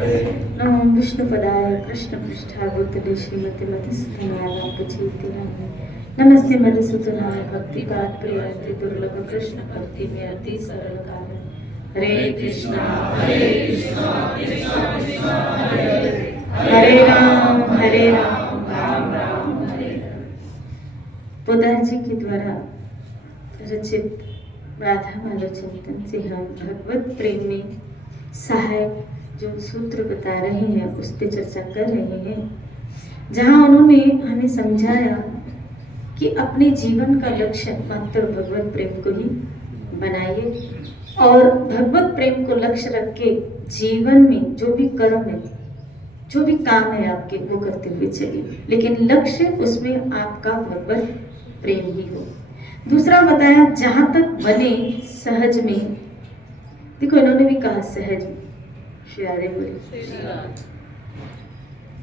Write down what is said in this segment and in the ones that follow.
नमो विष्णुपदाय कृष्णपृष्ठाय भूतले श्रीमते मधुसूदनाय वापचेतिनाय नमस्ते मधुसूदनाय भक्तिपाद प्रियंति दुर्लभ कृष्ण भक्ति में अति सरल कारण। हरे कृष्णा कृष्णा कृष्णा हरे राम राम राम हरे हरे। पोदार जी के द्वारा रचित राधा माधव चिंतन से हम भगवत प्रेम में सहायक जो सूत्र बता रहे हैं उस पर चर्चा कर रहे हैं, जहां उन्होंने हमें समझाया कि अपने जीवन का लक्ष्य मात्र भगवत प्रेम को ही बनाइए और भगवत प्रेम को लक्ष्य रख के जीवन में जो भी कर्म है, जो भी काम है आपके, वो करते हुए चलिए, लेकिन लक्ष्य उसमें आपका भगवत प्रेम ही हो। दूसरा बताया जहां तक बने सहज में, देखो इन्होंने भी कहा सहज में, श्री राधे बोले,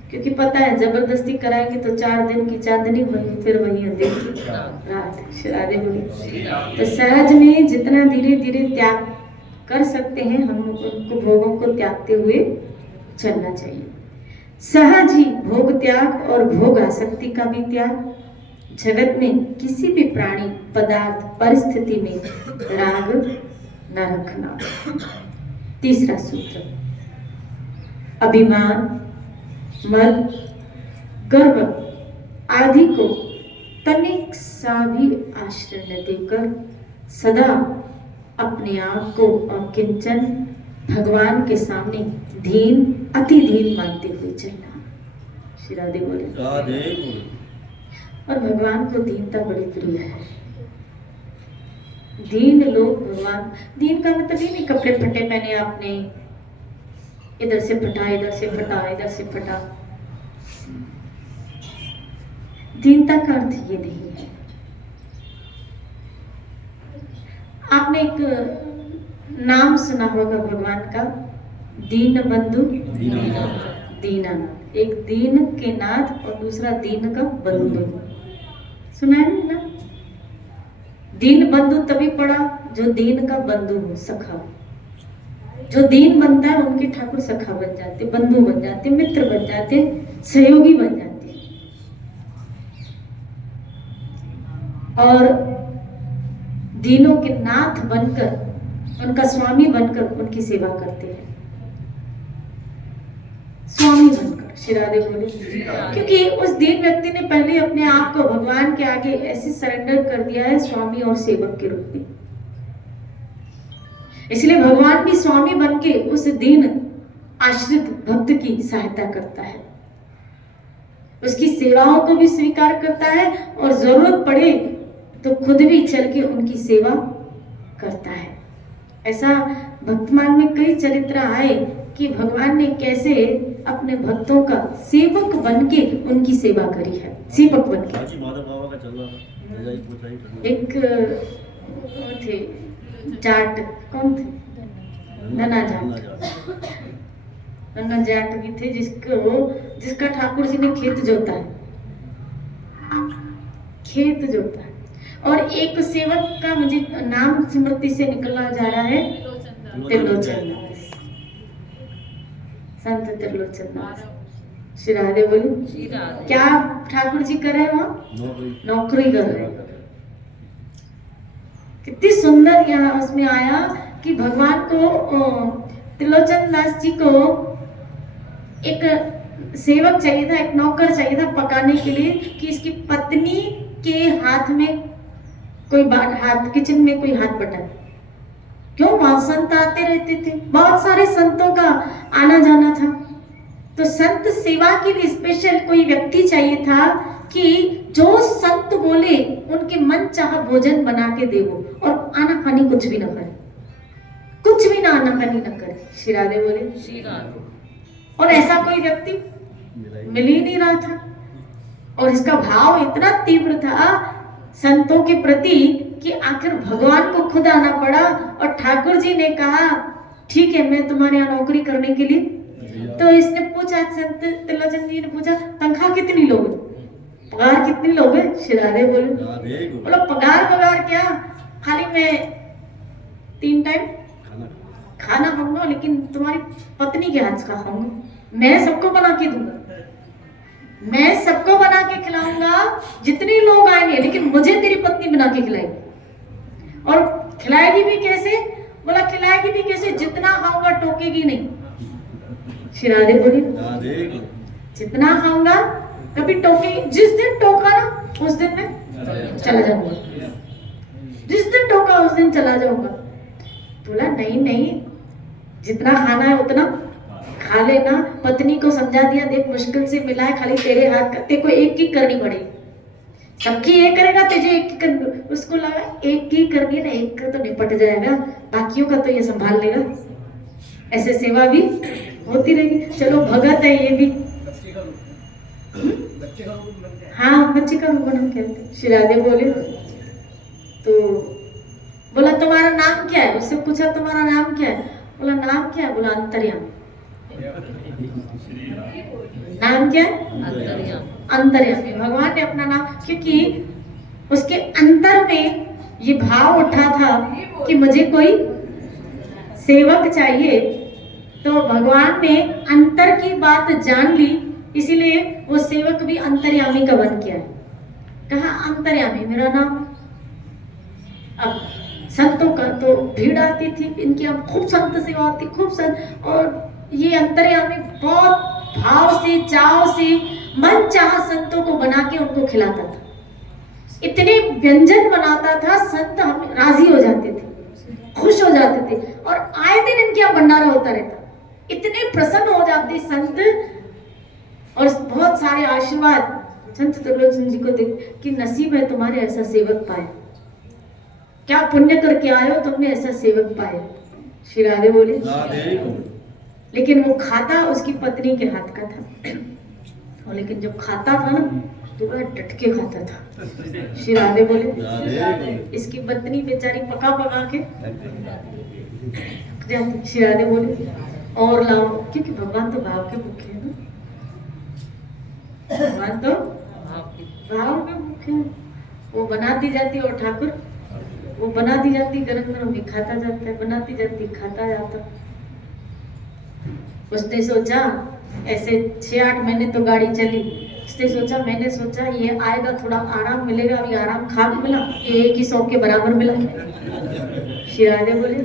क्योंकि पता है जबरदस्ती कराएंगे तो 4 दिन की चांदनी वही फिर वही अंधेरी रात। श्री राधे बोले तो सहज में जितना धीरे धीरे त्याग कर सकते हैं हम उनको भोगों को त्यागते हुए चलना चाहिए। सहज ही भोग त्याग और भोग आसक्ति का भी त्याग। जगत में किसी भी प्राणी पदार्थ परिस्थिति में राग न रखना। तीसरा सूत्र, अभिमान मद गर्व आदि को तनिक सा भी आश्रय न देकर सदा अपने आप को और किंचन भगवान के सामने दीन अति दीन मानते हुए चलना। श्री राधे बोले। और भगवान को दीनता बड़ी प्रिय है। दीन लोग भगवान, दीन का मतलब ये नहीं कपड़े फटे पहने आपने, इधर से फटा इधर से फटा इधर से फटा। दीनता का अर्थ ये नहीं है। आपने एक नाम सुना होगा भगवान का, दीन बंधु दीनानाथ। एक दीन के नाथ और दूसरा दीन का बंधु। सुना है ना? दीन बंधु तभी पड़ा जो दीन का बंधु हो, सखा। जो दीन बनता है उनके ठाकुर सखा बन जाते, बंधु बन जाते, मित्र बन जाते, सहयोगी बन जाते। और दीनों के नाथ बनकर, उनका स्वामी बनकर उनकी सेवा करते हैं। स्वामी बनकर। श्री राधे बोले, क्योंकि उस दीन व्यक्ति ने पहले अपने आप को भगवान के आगे ऐसे सरेंडर कर दिया है स्वामी और सेवक के रूप में। इसलिए भगवान भी स्वामी बनके उस दीन आश्रित भक्त की सहायता करता है, उसकी सेवाओं को भी स्वीकार करता है और जरूरत पड़े तो खुद भी चल के उनकी सेवा करता है। ऐसा भक्तमान में कई चरित्र आए कि भगवान ने कैसे अपने भक्तों का सेवक बनके उनकी सेवा करी है। सेवक बनके एक थे जाट, कौन थे? नन्ना जाट भी थे जिसका ठाकुर जी ने खेत जोता है, और एक सेवक का मुझे नाम स्मृति से निकलना जा रहा है, त्रिलोचन दास, संत त्रिलोचन दास। श्री राधे बोली, क्या ठाकुर जी कर रहे हैं वहाँ? नौकरी कर रहे हैं। कितनी सुंदर यहाँ उसमें आया कि भगवान को, त्रिलोचन दास जी को एक सेवक चाहिए था, एक नौकर चाहिए था पकाने के लिए, कि इसकी पत्नी के हाथ में कोई हाथ, किचन में कोई हाथ बटा। क्यों? वहां संत आते रहते थे, बहुत सारे संतों का आना जाना था, तो संत सेवा के लिए स्पेशल कोई व्यक्ति चाहिए था कि जो संत बोले उनके मन चाहा भोजन बना के दे वो, और आना पानी कुछ भी ना करे, कुछ भी ना आना पानी ना करे। श्री राधे बोले। और ऐसा कोई व्यक्ति मिल ही नहीं रहा था, और इसका भाव इतना तीव्र था संतों के प्रति कि आखिर भगवान को खुद आना पड़ा, और ठाकुर जी ने कहा ठीक है मैं तुम्हारे यहाँ नौकरी करने के लिए। तो इसने पूछा, संत त्रिलोचन जी ने पूछा, तनख्वाह कितनी लोगे, पगार कितनी लोगे? श्री राधे बोले, बोलो पगार क्या, खाली मैं 3 टाइम खाना खाऊंगा लेकिन तुम्हारी पत्नी के हाथ का खाऊंगा। मैं सबको बना के दूंगा, मैं सबको बना के खिलाऊंगा, जितने लोग आएंगे, लेकिन मुझे तेरी पत्नी बना के खिलाएगी। और खिलाएगी भी कैसे? बोला खिलाएगी भी कैसे? जितना खाऊंगा टोकेगी नहीं। श्री राधे बोली जितना खाऊंगा कभी टोकेगी। जिस दिन टोका ना उस दिन मैं चला जाऊंगा, जिस दिन टोका उस दिन चला जाऊंगा। बोला नहीं नहीं, जितना खाना है उतना खा लेना। पत्नी को समझा दिया, देख मुश्किल से मिला है, खाली तेरे हाथ का, तेरे को एक की करनी पड़ेगी। सबकी एक करेगा, तुझे एक की करनी। उसको लगा एक की करनी है ना, एक का तो निपट जाएगा, बाकियों का तो ये संभाल लेगा। ऐसे सेवा भी होती रहेगी। चलो भगत है ये भी, हाँ बच्चे का रूप बना कहते। श्री राधे बोले तो बोला तुम्हारा नाम क्या है? उससे पूछा तुम्हारा नाम क्या है? बोला नाम क्या है? बोला अंतर्यामी। नाम क्या है? अंतर्यामी। भगवान ने अपना नाम, क्योंकि उसके अंतर में ये भाव उठा था कि मुझे कोई सेवक चाहिए, तो भगवान ने अंतर की बात जान ली, इसीलिए वो सेवक भी अंतर्यामी का बन गया है। कहा अंतर्यामी मेरा नाम। अब संतों का तो भीड़ आती थी इनकी, अब खूब संत सेवा होती, खूब संत। और ये अंतर्यामी बहुत भाव से, चाव से, मन चाह संतों को बना के उनको खिलाता था। इतने व्यंजन बनाता था, संत हम राजी हो जाते थे, खुश हो जाते थे। और आए दिन इनके यहाँ भंडारा होता रहता, इतने प्रसन्न हो जाते संत। और बहुत सारे आशीर्वाद संत त्रिलोचन जी को देख कि नसीब है तुम्हारे ऐसा सेवक पाए, क्या पुण्य करके आए हो तुमने ऐसा सेवक पाए। श्री राधे बोले लेकिन वो खाता उसकी पत्नी के हाथ का था। और लेकिन जब खाता था ना तो बड़ा डट के खाता था। श्री राधे बोले इसकी पत्नी बेचारी पका पका के जाती। श्री राधे बोले और लाओ, क्योंकि भगवान तो भाव के भूखे हैं ना, भगवान तो भाव के भूखे हैं। वो बनाती जाती और ठाकुर वो बनाती जाती, गरम गरम भी खाता जाता है, बनाती जाती खाता जाता। उसने सोचा ऐसे 6-8 महीने तो गाड़ी चली। उसने सोचा, मैंने सोचा ये आएगा थोड़ा आराम मिलेगा, अभी आराम खा भी मिला, ये एक ही 100 के बराबर मिला। श्री राधे बोले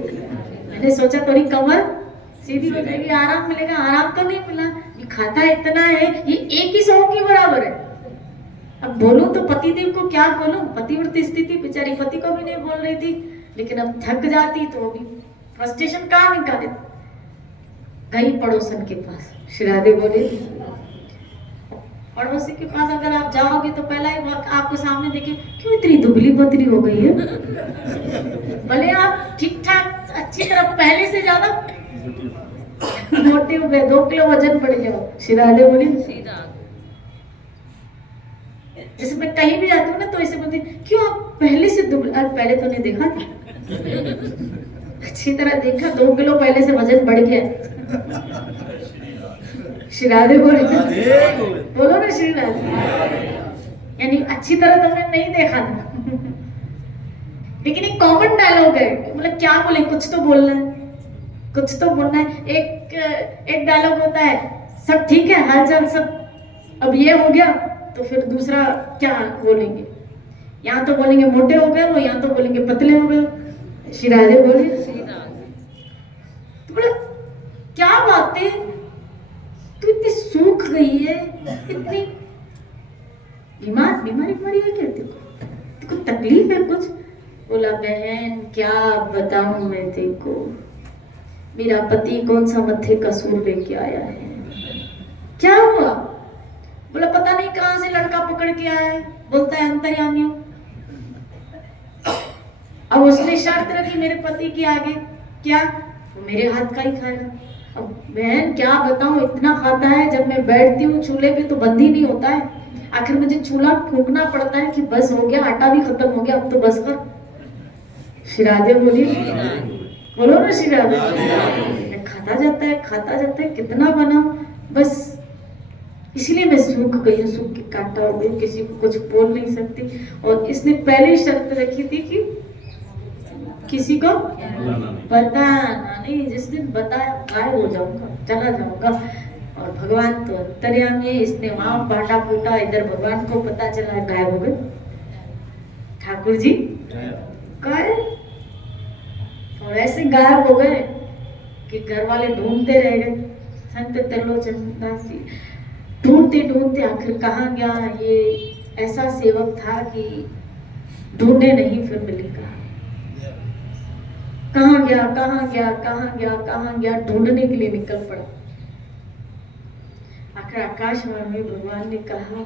मैंने सोचा थोड़ी कमर सीधी हो जाएगी, आराम मिलेगा, आराम तो नहीं मिला। ये खाता इतना है, ये एक ही 100 के बराबर है। अब बोलूं तो पतिदेव को क्या बोलूं, पतिव्रती स्थिति, बेचारी पति को भी नहीं बोल रही थी, लेकिन अब थक जाती तो भी फ्रस्ट्रेशन कहाँ निकाले, गई पड़ोसन के पास। श्री राधे बोले पड़ोसी के पास अगर आप जाओगे तो पहला ही वक्त आपको सामने देखे, क्यों इतनी दुबली पतली हो गई है? भले आप ठीक ठाक अच्छी तरह पहले से ज्यादा मोटे हो गए, 2 किलो वजन बढ़ जाओ। श्री राधे बोले जैसे मैं कहीं भी जाती हूँ ना तो ऐसे बोलती क्यों आप पहले से दुबले, पहले तो नहीं देखा, अच्छी तरह देखा, 2 किलो पहले से वजन बढ़ गया। श्री राधे बोले बोलो ना श्री राधे, यानी अच्छी तरह तुमने नहीं देखा था। लेकिन एक कॉमन डायलॉग है, मतलब क्या बोले, कुछ तो बोलना है, कुछ तो बोलना है। एक डायलॉग होता है सब ठीक है हाल चाल सब, अब ये हो गया तो फिर दूसरा क्या बोलेंगे, यहाँ तो बोलेंगे मोटे हो गए वो, यहाँ तो बोलेंगे पतले हो गए। श्री राधे बोले तो बोला क्या बातें, तू इतनी सूख गई है, इतनी बीमारी है क्या, तेको तकलीफ है कुछ? बोला बहन क्या बताऊं मैं तेको, मेरा पति कौन सा मत्थे का सूर लेके आया है। क्या हुआ? बोला पता नहीं कहां से लड़का पकड़ के आया है, बोलता है अंतर्यामी हूं। अब उसने शर्त रखी मेरे पति के आगे, क्या वो मेरे हाथ का ही खाएगा। अब बहन क्या बताऊं, इतना खाता है, जब मैं बैठती हूँ चूल्हे पे तो बंद ही नहीं होता है, आखिर मुझे चूल्हा फूंकना पड़ता है कि बस हो गया, आटा भी खत्म हो गया, अब तो बस कर। श्री राधे बोली बोलो ना श्री राधे। खाता जाता है कितना बना, बस इसीलिए मैं सूख गई हूँ, सूख के कांटा हो गई, किसी को कुछ बोल नहीं सकती। और इसने पहले ही शर्त रखी थी कि किसी को बताना नहीं। जिस दिन बताया गायब हो जाऊंगा, चला जाऊंगा। और भगवान तो अंतर्यामी है, इसने वहां बांटा फूटा, इधर भगवान को पता चला गायब हो गए। ठाकुर जी गायब, और ऐसे गायब हो गए कि घर वाले ढूंढते रह गए। संत त्रिलोचन दास जी ढूंढते ढूंढते आखिर कहाँ गया ये ऐसा सेवक था कि ढूंढे नहीं फिर मिलेगा। कहाँ गया कहाँ गया कहाँ गया कहाँ गया, ढूंढने के लिए निकल पड़ा। आखिर आकाशवाणी में भगवान ने कहा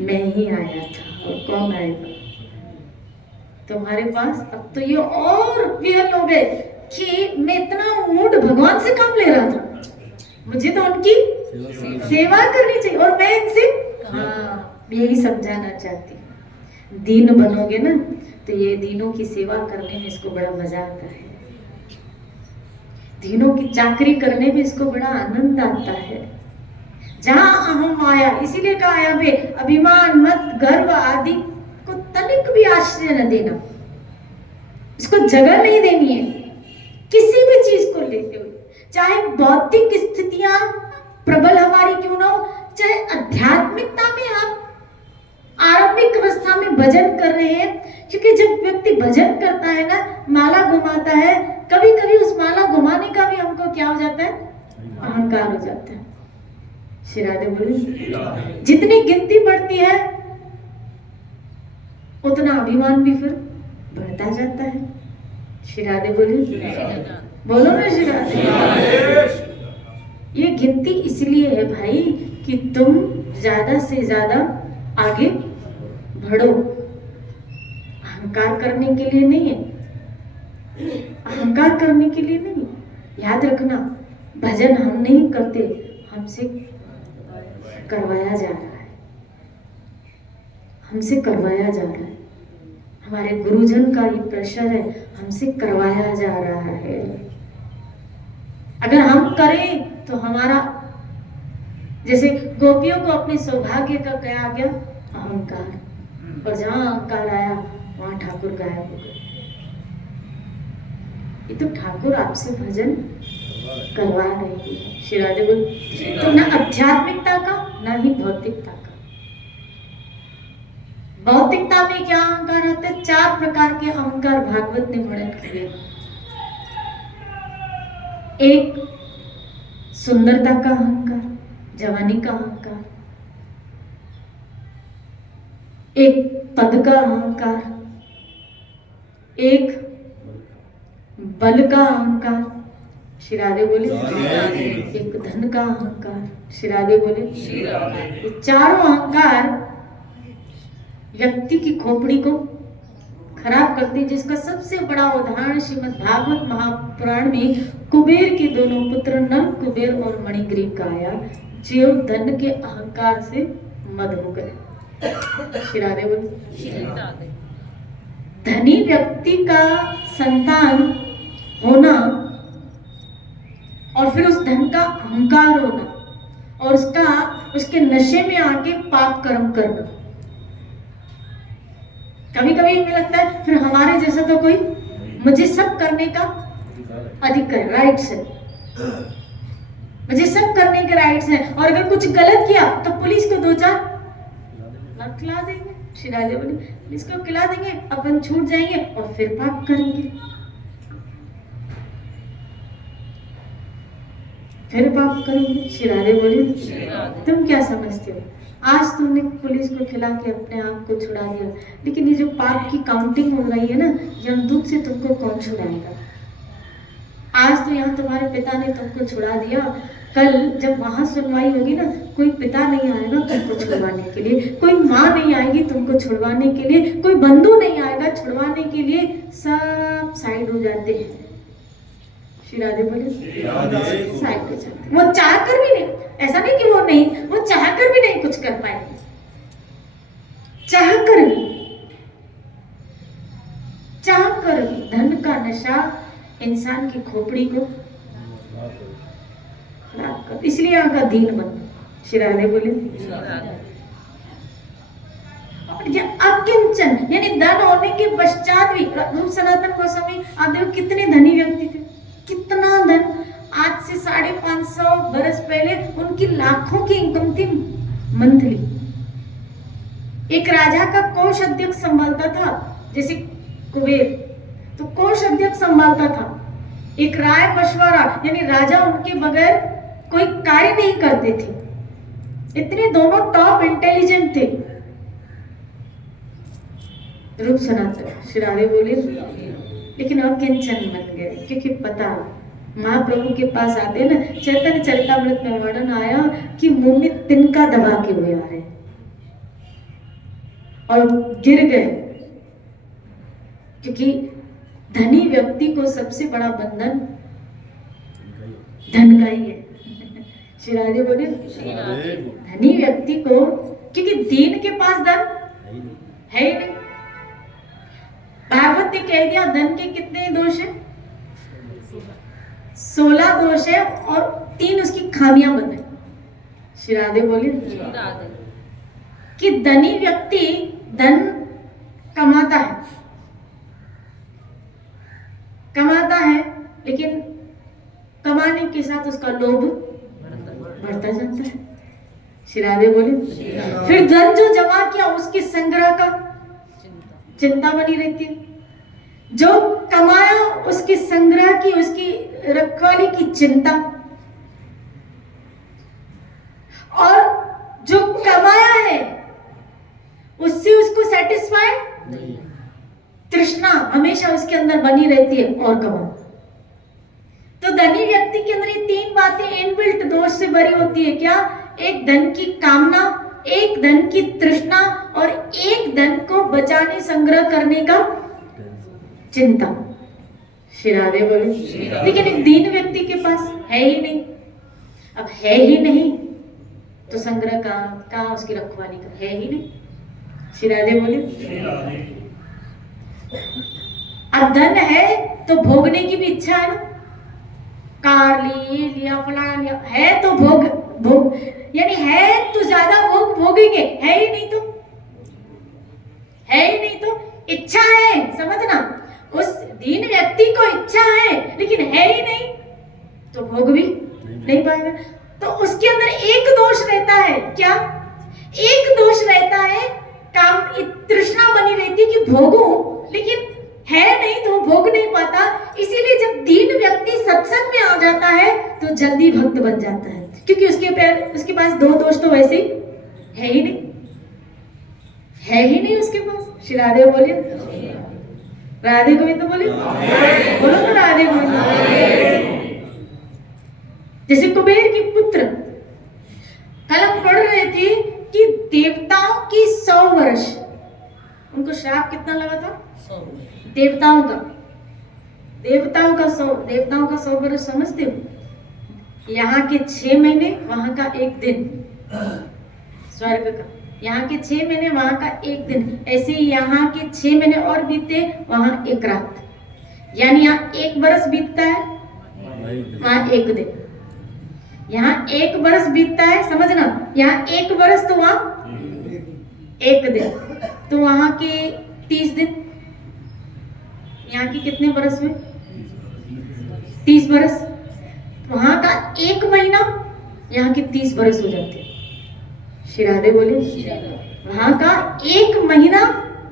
मैं ही आया था, और कौन आएगा तुम्हारे पास। अब तो ये और विहल हो गए कि मैं इतना मूड भगवान से काम ले रहा था, मुझे तो उनकी सेवा करनी चाहिए, और मैं इनसे यही समझाना चाहती हूँ। दीन बनोगे ना तो ये दीनों की सेवा करने में इसको बड़ा मजा आता है, दीनों की चाकरी करने में इसको बड़ा आनंद आता है। जहां अहम आया, इसीलिए कहा आया बे अभिमान मत गर्व आदि को तनिक भी आश्रय न देना, इसको जगह नहीं देनी है। किसी भी चीज को लेते हुए, चाहे भौतिक स्थितियां प्रबल हमारी क्यों ना हो, चाहे आध्यात्मिकता में आप आरंभिक अवस्था में भजन कर रहे हैं, क्योंकि जब व्यक्ति भजन करता है ना, माला घुमाता है, कभी कभी उस माला घुमाने का भी हमको क्या हो जाता है, अहंकार हो जाता है। श्री राधे बोली, जितनी गिनती बढ़ती है उतना अभिमान भी फिर बढ़ता जाता है। श्री राधे बोली, बोलो ना श्री राधे। ये गिनती इसलिए है भाई कि तुम ज्यादा से ज्यादा आगे बढ़ो, अहंकार करने के लिए नहीं है, अहंकार करने के लिए नहीं। याद रखना, भजन हम नहीं करते, हमसे करवाया जा रहा है, हमसे करवाया जा रहा है। हमारे गुरुजन का ये प्रेशर है, हमसे करवाया जा रहा है। अगर हम करें तो हमारा, जैसे गोपियों को अपने सौभाग्य का क्या आ गया, अहंकार, और जहां अहंकार आया वहां ठाकुर गायब हो गए। ये तो ठाकुर आपसे भजन करवा रही है। श्री राधे बोल, तो ना आध्यात्मिकता का ना ही भौतिकता का। भौतिकता में क्या अहंकार आता है, 4 प्रकार के अहंकार भागवत ने वर्णन किए। एक सुंदरता का अहंकार, जवानी का अहंकार, एक पद का अहंकार, एक बल का अहंकार, श्री राधे बोले, एक धन का अहंकार, श्री राधे बोले। ये चारों अहंकार व्यक्ति की खोपड़ी को खराब करते हैं, जिसका सबसे बड़ा उदाहरण श्रीमद् भागवत महापुराण में कुबेर के दोनों पुत्र नल कुबेर और मणिग्रीव का आया, जो धन के अहंकार से मद हो गए। श्री राधे बोले। धनी व्यक्ति का संतान होना और फिर उस धन का अहंकार होना और उसके नशे में आके पाप कर्म करना, कभी कभी हमें लगता है फिर हमारे जैसा तो कोई, मुझे सब करने का अधिकार, राइट्स है, मुझे सब करने के राइट्स हैं, और अगर कुछ गलत किया तो पुलिस को 2-4 लाख खिला देंगे। श्री राधे बोले, पुलिस को खिला देंगे, अपन छूट जाएंगे और फिर पाप करेंगे, फिर पाप करेंगे। श्री राधे बोले, तुम क्या समझते हो, आज तुमने पुलिस को खिला के अपने आप को छुड़ा दिया, लेकिन ये जो पाप की काउंटिंग हो रही है ना, यमदूत से तुमको कौन छुड़ाएगा। आज तो यहाँ तुम्हारे पिता ने तुमको छुड़ा दिया, कल जब वहां सुनवाई होगी ना, कोई पिता नहीं आएगा तुमको छुड़वाने के लिए, कोई माँ नहीं आएगी तुमको छुड़वाने के लिए, कोई बंधु नहीं आएगा छुड़वाने के लिए, सब साइड हो जाते हैं। श्री राधे बोले, साइड हो जाते, वो चाह कर भी नहीं, ऐसा नहीं कि वो चाह कर भी नहीं कुछ कर पाएंगे, चाह कर भी धन का नशा इंसान की खोपड़ी को खराब कर, इसलिए यहाँ का दीन बन। श्री राधे बोले, ये अकिंचन यानी धन होने के पश्चात भी रूप सनातन गोस्वामी आप देखो कितने धनी व्यक्ति थे, कितना धन। आज से 550 बरस पहले उनकी लाखों की इनकम थी मंथली। एक राजा का कोष अध्यक्ष संभालता था, जैसे कुबेर तो कोष अध्यक्ष संभालता था। एक राय पशवारा यानी राजा उनके बगैर कोई कार्य नहीं करते थे। इतने दोनों टॉप इंटेलिजेंट थे। रूप सनातन श्री राधे बोले, लेकिन अब किंचन बन गए, क्योंकि पता महाप्रभु के पास आते ना, चैतन्य चरितामृत में वर्णन आया कि मुंह में तिनका दबा के हुए आ रहे और गिर गए, क्योंकि धनी व्यक्ति को सबसे बड़ा बंधन धन का ही है। श्री राधे बोले, धनी व्यक्ति को, क्योंकि दीन के पास धन है ही नहीं। भागवत ने कह दिया धन के कितने दोष है, 16 दोष है और 3 उसकी खामियां बताई। श्री राधे बोले कि धनी व्यक्ति धन कमाता है, लेकिन कमाने के साथ उसका लोभ बढ़ता जाता है। श्री राधे बोले, फिर धन जो जमा किया उसके संग्रह का चिंता बनी रहती है, जो कमाया उसके संग्रह की, उसकी रखवाली की चिंता, और जो कमाया है उससे उसको सेटिस्फाई तृष्णा हमेशा उसके अंदर बनी रहती है और कमाओ। तो धनी व्यक्ति के अंदर ये 3 बातें इनबिल्ट दोष से भरी होती है। क्या? एक धन की कामना, एक धन की तृष्णा और एक धन को बचाने संग्रह करने का चिंता। श्री राधे बोले, लेकिन एक दीन व्यक्ति के पास है ही नहीं। अब है ही नहीं तो संग्रह का उसकी रखवाली का है ही नहीं। श्री राधे बोले, अब धन है तो भोगने की भी इच्छा है ना, कार ली, ये लिया, फलाना लिया, है तो भोग यानी है तो ज्यादा भोगेंगे, है ही नहीं तो इच्छा है, समझना। उस दीन व्यक्ति को इच्छा है लेकिन है ही नहीं तो भोग भी नहीं पाएगा। तो उसके अंदर एक दोष रहता है। क्या? एक दोष रहता है, काम तृष्णा बनी रहती है कि भोगूं, लेकिन है नहीं तो भोग नहीं पाता। इसीलिए जब दीन व्यक्ति सत्संग में आ जाता है तो जल्दी भक्त बन जाता है, क्योंकि उसके पास 2 दोष तो वैसे है ही नहीं उसके पास। श्री राधे बोले, राधे गोविंद बोले, बोलो तो राधे गोविंद। जैसे कुबेर की पुत्र कल हम पढ़ रहे थे कि देवताओं की 100 वर्ष, उनको श्राप कितना लगा था? 100। देवताओं का 100 वर्ष समझते हो? यहाँ के 6 महीने, वहां का 1 दिन। स्वर्ग का यहाँ के 6 महीने, वहां का 1 दिन। ऐसे ही यहाँ के 6 महीने और बीते, वहां 1 रात। यानी यहाँ 1 बरस बीतता है, वहां 1 दिन। यहाँ 1 बरस बीतता है, समझना, यहाँ 1 बरस तो वहां 1 दिन, तो वहां के 30 दिन। यहाँ के कितने बरस हुए? 30 बरस। वहां का 1 महीना, यहाँ के 30 बरस हो जाते हैं। श्री राधे बोले, वहां का 1 महीना,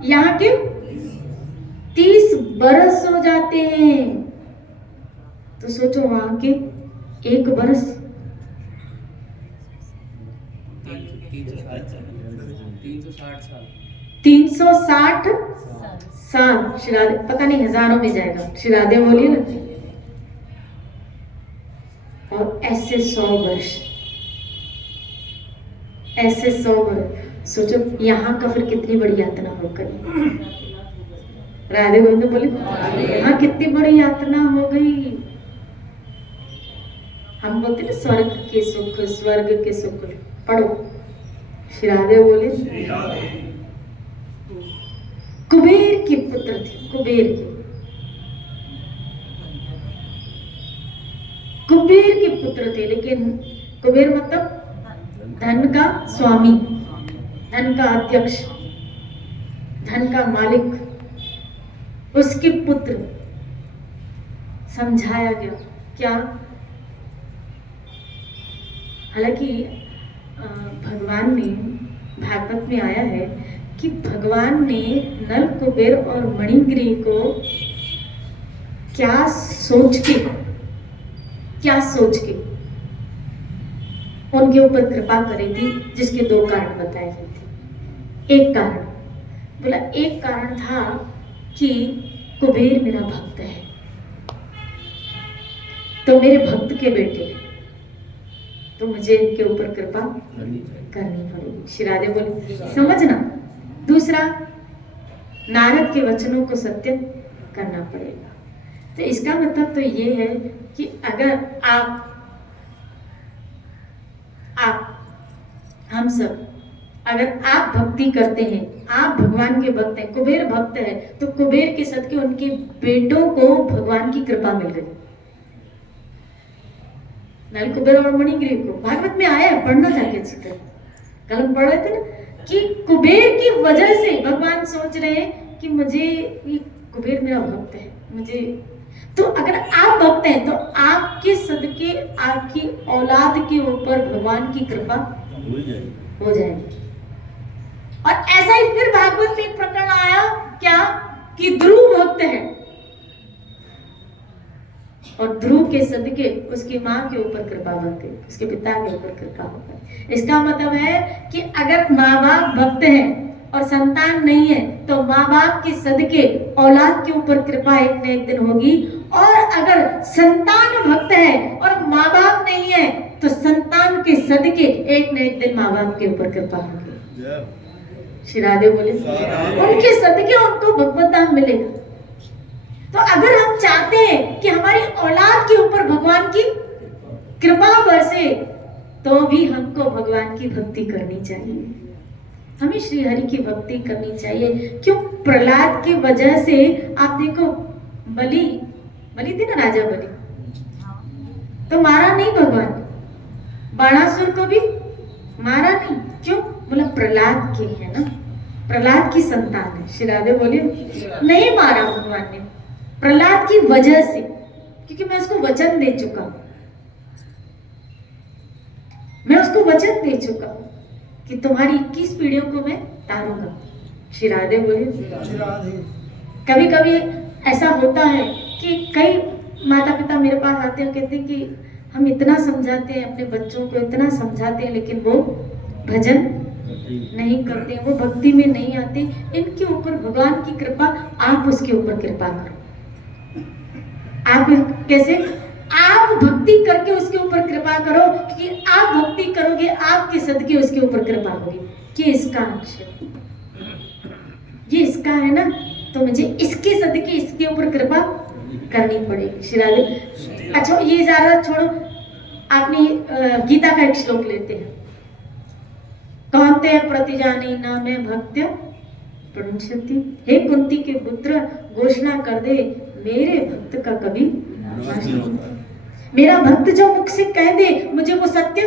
यहाँ के 30 बरस हो जाते हैं। तो सोचो वहां के 1 बरस 360 साल। श्री राधे, पता नहीं हजारों में जाएगा। श्री राधे बोलिए ना। और ऐसे 100 वर्ष, ऐसे 100 वर्ष। सोचो यहाँ का फिर कितनी बड़ी यातना हो गई। राधे गोविंद बोले, यहाँ कितनी बड़ी यातना हो गई। हम बोलते ना स्वर्ग के सुख पढ़ो। श्री राधे बोले, कुबेर के पुत्र थे, कुबेर के पुत्र थे, लेकिन कुबेर मतलब धन का स्वामी, धन का अध्यक्ष। धन का मालिक, उसके पुत्र समझाया गया क्या? हालांकि भगवान ने, भागवत में आया है कि भगवान ने नल कुबेर और मणिग्रीव को क्या सोच के उनके ऊपर कृपा करी थी, जिसके दो कारण बताए गए थे। एक कारण बोला, एक कारण था कि कुबेर मेरा भक्त है, तो मेरे भक्त के बेटे, तो मुझे इनके ऊपर कृपा करनी पड़ेगी। श्री राधे बोले समझना। दूसरा, नारद के वचनों को सत्य करना पड़ेगा। तो इसका मतलब तो ये है कि अगर हम सब, अगर आप भक्ति करते हैं, आप भगवान के भक्त हैं, कुबेर भक्त है, तो कुबेर के सदके उनके बेटों को भगवान की कृपा मिल गई। नल कुबेर और मणिग्रीव को भागवत में आया है, पढ़ना जाके अच्छी तरह। कल हम पढ़ रहे थे ना कि कुबेर की वजह से भगवान सोच रहे हैं कि मुझे ये कुबेर मेरा भक्त है, मुझे। तो अगर आप भक्त हैं तो आपके सदके, आपकी औलाद के ऊपर भगवान की कृपा हो जाएगी। और ऐसा ही फिर भागवत में एक प्रकरण आया क्या कि ध्रुव भक्त है और ध्रुव के सदके उसकी माँ के ऊपर कृपा होती है, उसके पिता के ऊपर कृपा होता है। इसका मतलब है कि अगर माँ बाप भक्त हैं और संतान नहीं है तो माँ बाप के सदके औलाद के ऊपर कृपा एक न एक दिन होगी। और अगर संतान भक्त है और माँ बाप नहीं है तो संतान के सदके एक न एक दिन माँ बाप के ऊपर कृपा होगी। श्री राधे बोले उनके सदके उनको भगवत धाम मिलेगा। तो अगर हम चाहते हैं कि हमारी औलाद के ऊपर भगवान की कृपा बरसे तो भी हमको भगवान की भक्ति करनी चाहिए, हमें श्री हरि की भक्ति करनी चाहिए। क्यों? प्रहलाद की वजह से आप देखो, बलि थी ना, राजा बलि, तो मारा नहीं भगवान, बाणासुर को भी मारा नहीं। क्यों? बोला प्रहलाद के है ना, प्रहलाद की संतान है। श्री राधे बोलिए नहीं मारा भगवान ने प्रहलाद की वजह से, क्योंकि मैं उसको वचन दे चुका हूं, मैं उसको वचन दे चुका हूं कि तुम्हारी 21 पीढ़ियों को मैं तारूंगा। श्री राधे बोलिए। कभी कभी ऐसा होता है कि कई माता पिता मेरे पास आते हैं, कहते हैं कि हम इतना समझाते हैं अपने बच्चों को, इतना समझाते हैं, लेकिन वो भजन नहीं करते, वो भक्ति में नहीं आते। इनके ऊपर भगवान की कृपा, आप उसके ऊपर कृपा करो। आप कैसे? आप भक्ति करके उसके ऊपर कृपा करो, क्योंकि आप भक्ति करोगे आपके सदके उसके ऊपर कृपा होगी। ये इसका अंश है, ये इसका है ना, तो मुझे इसके सदके इसके ऊपर कृपा करनी पड़ेगी। श्री राधे। अच्छा ये ज्यादा छोड़ो, आपने गीता का एक श्लोक लेते हैं, कहते प्रतिजानी ना मैं भक्त्य प्रणश्यति। हे कुंती के पुत्र, घोषणा कर दे मेरे भक्त का कभी नाश नहीं होता। मेरा भक्त जो मुख से कह दे मुझे वो सत्य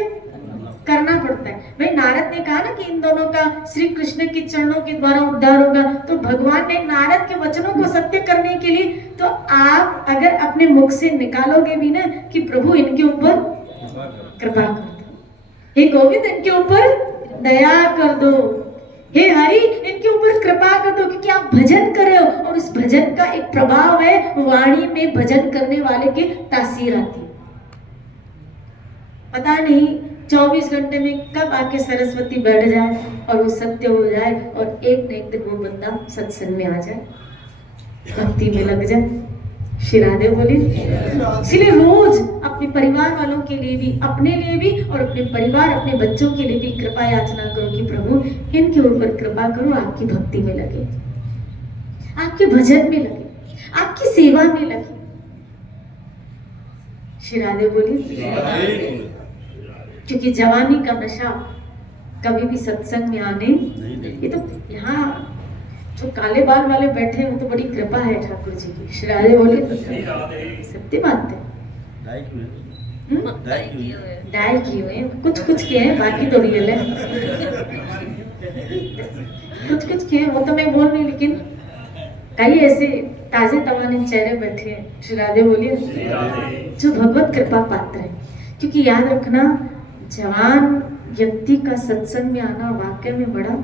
करना पड़ता है। भाई नारद ने कहा ना कि इन दोनों का श्री कृष्ण के चरणों के द्वारा उद्धार होगा, तो भगवान ने नारद के वचनों को सत्य करने के लिए, तो आप अगर अपने मुख से निकालोगे भी ना कि प्रभु इनके ऊपर कृपा कर दो, हे गोविंद इनके ऊपर दया कर दो, हे हरि इनके ऊपर कृपा कर दो, क्योंकि आप भजन कर रहे हो और उस भजन का एक प्रभाव है, वाणी में भजन करने वाले की तासीर आती है। पता नहीं 24 घंटे में कब आके सरस्वती बैठ जाए और वो सत्य हो जाए और एक न एक दिन वो बंदा सत्संग में आ जाए, भक्ति में लग जाए। श्री राधे बोली। इसलिए रोज अपने परिवार वालों के लिए भी, अपने लिए भी और अपने परिवार, अपने बच्चों के लिए भी कृपा याचना करो कि प्रभु इनके ऊपर कृपा करो, आपकी भक्ति में लगे, आपके भजन में लगे, आपकी सेवा में लगे। श्री राधे बोली। क्योंकि जवानी का नशा कभी भी सत्संग में आने, ये तो यहाँ जो काले बाल वाले बैठे हैं वो तो बड़ी कृपा है ठाकुर जी की। श्री राधे बोले। सत्य बात है, डाई किए हुए कुछ के हैं, बाकी तो रियल है। कुछ कुछ किए, वो तो मैं बोल रही, लेकिन कई ऐसे ताजे तवाने चेहरे बैठे हैं। श्री राधे बोलिए, जो भगवत कृपा पात्र है। क्योंकि याद रखना, जवान व्यक्ति का सत्संग में आना वाकई में बड़ा,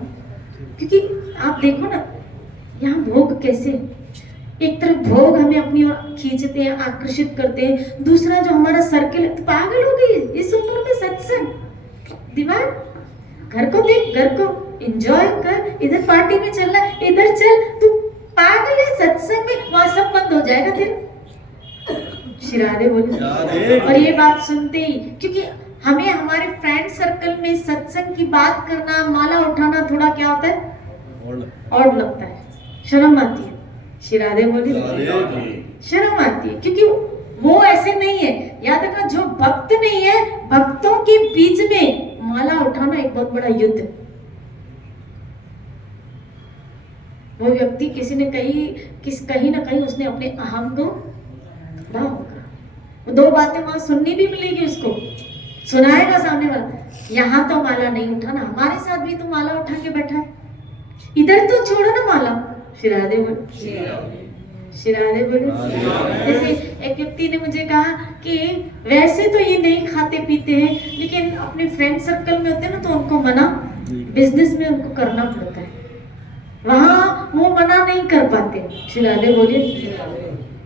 क्योंकि आप देखो ना यहाँ भोग कैसे, एक तरफ भोग हमें अपनी ओर खींचते हैं, आकर्षित करते हैं, दूसरा जो हमारा सर्कल है, तो पागल हो गई इस उम्र में सत्संग। दिमाग घर को देख, घर को एंजॉय कर, इधर पार्टी में चलना, इधर चल, तू पागल है सत्संग में, वहां सब बंद हो जाएगा फिर। श्री राधे बोले। और ये बात सुनते ही, क्योंकि हमें हमारे फ्रेंड सर्कल में सत्संग की बात करना, माला उठाना थोड़ा क्या होता है, और लगता है, शर्म आती है। श्री राधे बोली, शर्म आती है, क्योंकि वो ऐसे नहीं है। याद रखना, जो भक्त नहीं है, भक्तों के बीच में माला उठाना एक बहुत बड़ा युद्ध है। वो व्यक्ति कहीं ना कहीं उसने अपने अहम को बढ़ा होगा। वो दो बातें वहां सुननी भी मिलेगी, उसको सुनाएगा सामने वाला, यहाँ तो माला नहीं उठाना, हमारे साथ भी तो माला उठा के बैठा है, इधर तो छोड़ो ना माला। श्री राधे बोले, श्री राधे बोले। जैसे एक व्यक्ति ने मुझे कहा कि वैसे तो ये नहीं खाते पीते हैं, लेकिन अपने फ्रेंड सर्कल में होते हैं ना, तो उनको मना बिजनेस में उनको करना पड़ता है, वहां वो मना नहीं कर पाते। श्री राधे बोलिए,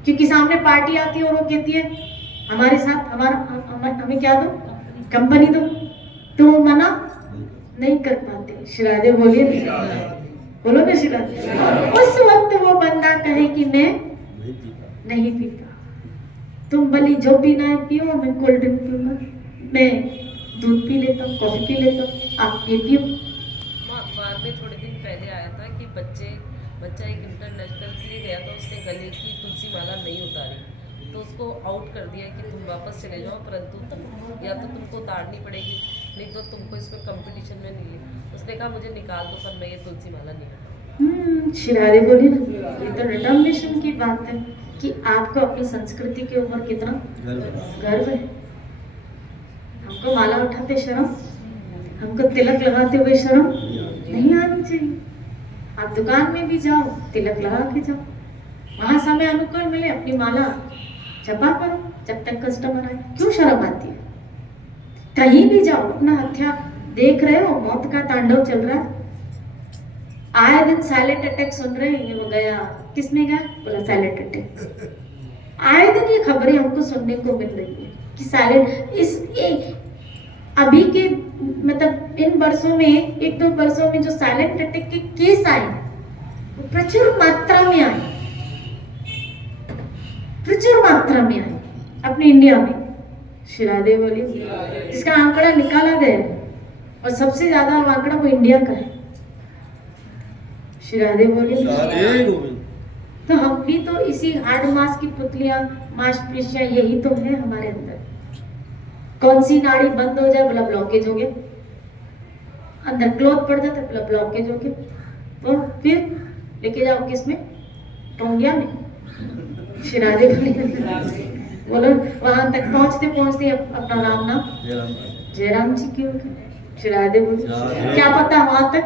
क्योंकि सामने पार्टी आती है और वो कहती है हमारे साथ हमें क्या दो, कंपनी दो, तो वो मना नहीं कर पाते। श्री राधे बोलिए, बोलो ना श्री राधे। उस वक्त वो बंदा कहे कि मैं नहीं पीता, तुम भली जो पीना है पियो, मैं कोल्ड ड्रिंक पीऊंगा, मैं दूध पी लेता हूँ, कॉफी पी लेता हूँ, आप ये पियो। अखबार में थोड़े दिन पहले आया था कि बच्चा एक इंटरनेशनल के लिए गया, तो उसने गले की तुलसी माला नहीं उतारी, तो उसको आउट कर दिया कि तुम वापस चले जाओ, परंतु या तो तुमको उतारनी पड़ेगी, नहीं तो तुमको इसमें कंपटीशन में नहीं है। उसने कहा मुझे निकाल दो, पर मैं ये तुलसी माला नहीं उतारूंगा। श्री राधे बोली ना, ये तो डिटर्मिनेशन की बात है कि आपको अपनी संस्कृति के ऊपर कितना गर्व है। हमको माला उठाते शर्म, हमको तिलक लगाते हुए शर्म नहीं आनी चाहिए। आप दुकान में भी जाओ, तिलक लगा के जाओ, वहां समय अनुकूल मिले, अपनी माला जपा करो जब तक कस्टमर आए। क्यों शर्म आती है? कहीं भी जाओ, अपना हथियार देख रहे हो, मौत का तांडव चल रहा है, आए दिन साइलेंट अटैक सुन रहे हैं, ये वो गया, किसने गया, बोला साइलेंट अटैक। आए दिन ये खबरें हमको सुनने को मिल रही है कि साइलेंट अभी के मतलब इन वर्षों में, एक दो वर्षों में जो साइलेंट अटैक के केस आए वो प्रचुर मात्रा में आए, प्रचुर मात्रा में आए अपने इंडिया में। श्री राधे बोली, इसका आंकड़ा निकाला गया और सबसे ज्यादा आंकड़ा वो इंडिया का है। श्री राधे बोली। तो हम भी तो इसी हार्ड मास की पुतलियां, मांसपेशियां, यही तो है हमारे अंदर। कौन सी नाड़ी बंद हो जाए, बोला ब्लॉकेज हो गया, अंदर क्लोथ पड़ जाता, बोला ब्लॉकेज हो गया, तो फिर लेके जाओ किस में, टोंगिया में। श्री राधे बोलो, वहां तक पहुंचते पहुंचते अपना राम नाम जयराम जी की होगी। श्री राधे बोलो, क्या पता वहां तक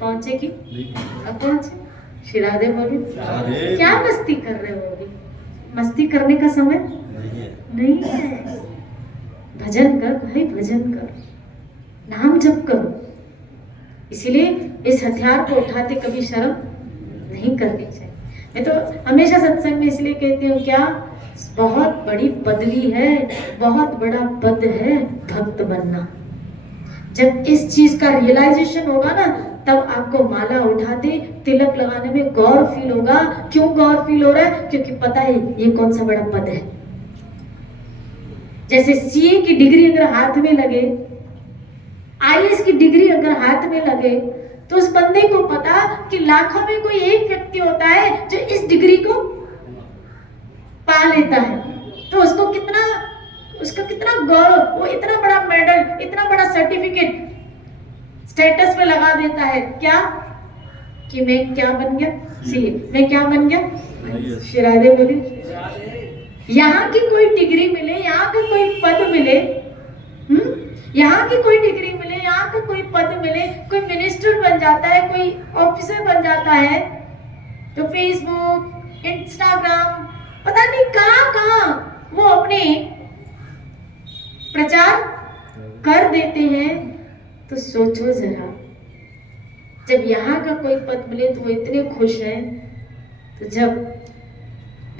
पहुंचे कि अब पहुंचे। श्री राधे बोली, क्या मस्ती कर रहे हो अभी, मस्ती करने का समय नहीं है। भजन कर भाई, भजन कर, नाम जप करो। इसीलिए इस हथियार को उठाते कभी शर्म नहीं करनी चाहिए। मैं तो हमेशा सत्संग में इसलिए कहती हूँ, क्या बहुत बड़ी पदवी है, बहुत बड़ा पद है भक्त बनना। जब इस चीज का रियलाइजेशन होगा ना, तब आपको माला उठाते, तिलक लगाने में गौर फील होगा। क्यों गौर फील हो रहा है? क्योंकि पता है ये कौन सा बड़ा पद है। जैसे सीए की डिग्री अगर हाथ में लगे, आईएएस की डिग्री अगर हाथ में लगे, तो उस बंदे को पता कि लाखों में कोई एक व्यक्ति होता है जो इस डिग्री को पा लेता है, तो उसको कितना गौरव, वो इतना बड़ा मेडल, इतना बड़ा सर्टिफिकेट स्टेटस पे लगा देता है। क्या कि मैं क्या बन गया, सीए, मैं क्या बन गया। श्री राधे बोली, यहाँ की कोई डिग्री मिले, यहाँ का कोई पद मिले, यहाँ की कोई डिग्री मिले, यहाँ का कोई पद मिले, कोई मिनिस्टर मिनिस्टर बन जाता है, कोई ऑफिसर बन जाता है, तो फेसबुक, इंस्टाग्राम, पता नहीं कहाँ कहाँ वो अपने प्रचार कर देते हैं। तो सोचो जरा, जब यहाँ का कोई पद मिले तो वो इतने खुश हैं, तो जब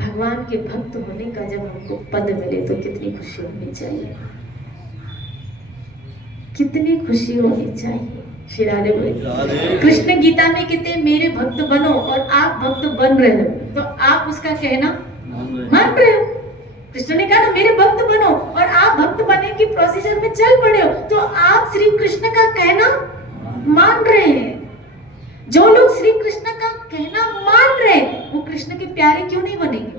भगवान के भक्त होने का जब हमको पद मिले तो कितनी खुशी होनी चाहिए, कितनी खुशी होनी चाहिए। श्री राधे बोले। कृष्ण गीता में कहते हैं मेरे भक्त बनो, और आप भक्त बन रहे हो, तो आप उसका कहना मान रहे हो। कृष्ण ने कहा ना मेरे भक्त बनो, और आप भक्त बने की प्रोसीजर में चल पड़े हो, तो आप श्री कृष्ण का कहना मान रहे हैं। जो लोग श्री कृष्ण का कहना मान रहे हैं वो कृष्ण के प्यारे क्यों नहीं बनेंगे,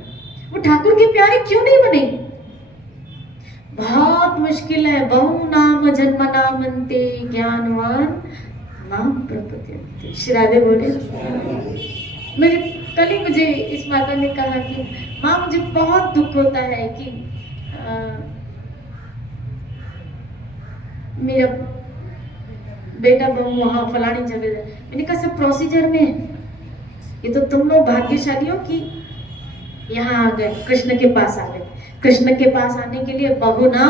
वो ठाकुर के प्यारे क्यों नहीं बनेंगे। बहुत मुश्किल है। बहु नाम जन्म नामन्ते ज्ञानवान नाम प्रपद्यन्ते। श्री राधे बोले। मेरे कल ही मुझे इस माता ने कहा कि माँ मुझे बहुत दुख होता है कि मेरा बेटा बहू वहाँ फलानी जगह। मैंने कहा सब प्रोसीजर में है, ये तो तुम लोग भाग्यशाली हो कि यहाँ आ गए, कृष्ण के पास आ गए। कृष्ण के पास आने के लिए बहुना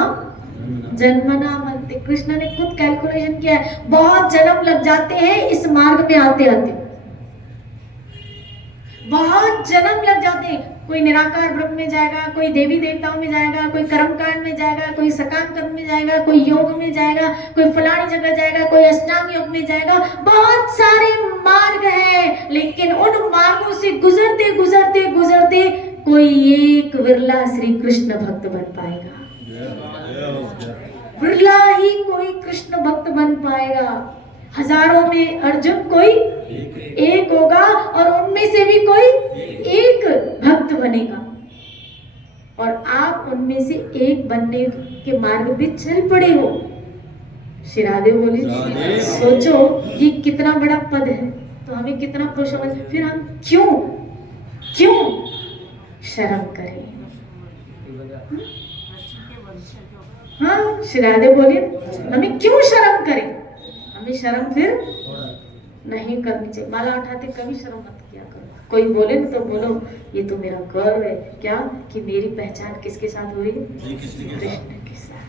जन्मना मनते, कृष्ण ने खुद कैलकुलेशन किया है, बहुत जन्म लग जाते हैं इस मार्ग में आते आते, बहुत जन्म लग जाते हैं। कोई निराकार ब्रह्म में जाएगा, कोई देवी देवताओं में जाएगा, कोई कर्मकांड में जाएगा, कोई सकाम कर्म में जाएगा, कोई योग में जाएगा, कोई फलानी जगह जाएगा, कोई अष्टांग योग में जाएगा। बहुत सारे मार्ग हैं, लेकिन उन मार्गों से गुजरते गुजरते गुजरते कोई एक विरला श्री कृष्ण भक्त बन पाएगा। विरला ही कोई कृष्ण भक्त बन पाएगा। हजारों में अर्जुन कोई एक होगा, और उनमें से भी कोई एक भक्त बनेगा, और आप उनमें से एक बनने के मार्ग पे चल पड़े हो। श्री राधे बोले। सोचो ये कितना बड़ा पद है, तो हमें कितना खुश होना। फिर हम क्यों शर्म करें। हाँ, श्री राधे बोले हमें क्यों शर्म करें, हमें शर्म फिर नहीं करनी चाहिए। माला उठाते कभी शर्म मत किया करो। कोई बोले ना तो बोलो ये तो मेरा गर्व है, क्या कि मेरी पहचान किसके साथ हो रही है, कृष्ण के साथ।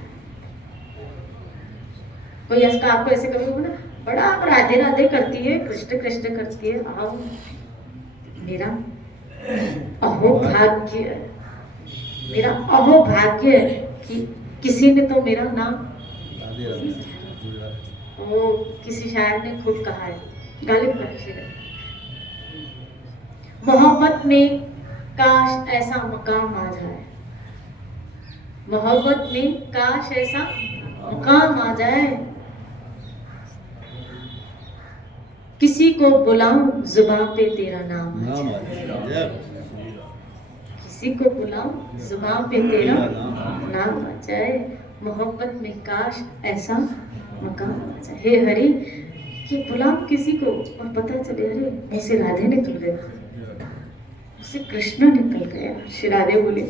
कोई इसका आपको ऐसे कभी बोला बड़ा आप राधे राधे करती है, कृष्ण कृष्ण करती है, आओ मेरा अहोभाग्य, मेरा अहोभाग्य कि किसी ने तो मेरा नाम, वो किसी शायर ने खुद कहा है, गालिब बख्शी ने, मोहब्बत में काश ऐसा मकाम आ जाए, मोहब्बत में काश ऐसा मकाम आ जाए, किसी को बुलाऊं जुबान पे तेरा नाम आ जाए, किसी को बुलाऊं जुबान पे तेरा नाम आ जाए, मोहब्बत में काश ऐसा मकाम आ जाए। हे हरि कि बुलाओ किसी को और पता चले अरे मुझसे राधे निकल गया, मुझसे कृष्ण निकल गया। श्री राधे बोले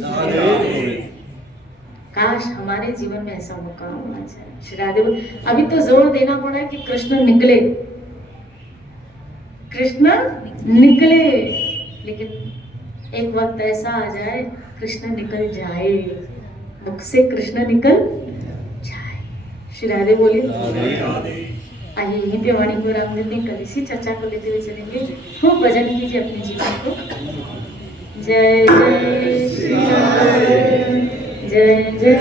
काश हमारे जीवन में ऐसा मकाम आ जाए। श्री राधे बोले अभी तो जोर देना पड़ा है कि कृष्ण निकले, कृष्ण निकले, लेकिन एक वक्त ऐसा आ जाए कृष्ण निकल जाए, मुख से कृष्ण निकल जाए। श्री राधे बोले आइए यहीं पे वाणी को रामदेव ने कल इसी चर्चा को लेते हुए चलेंगे। खूब भजन कीजिए अपने जीवन को। जय जय श्री राम, जय जय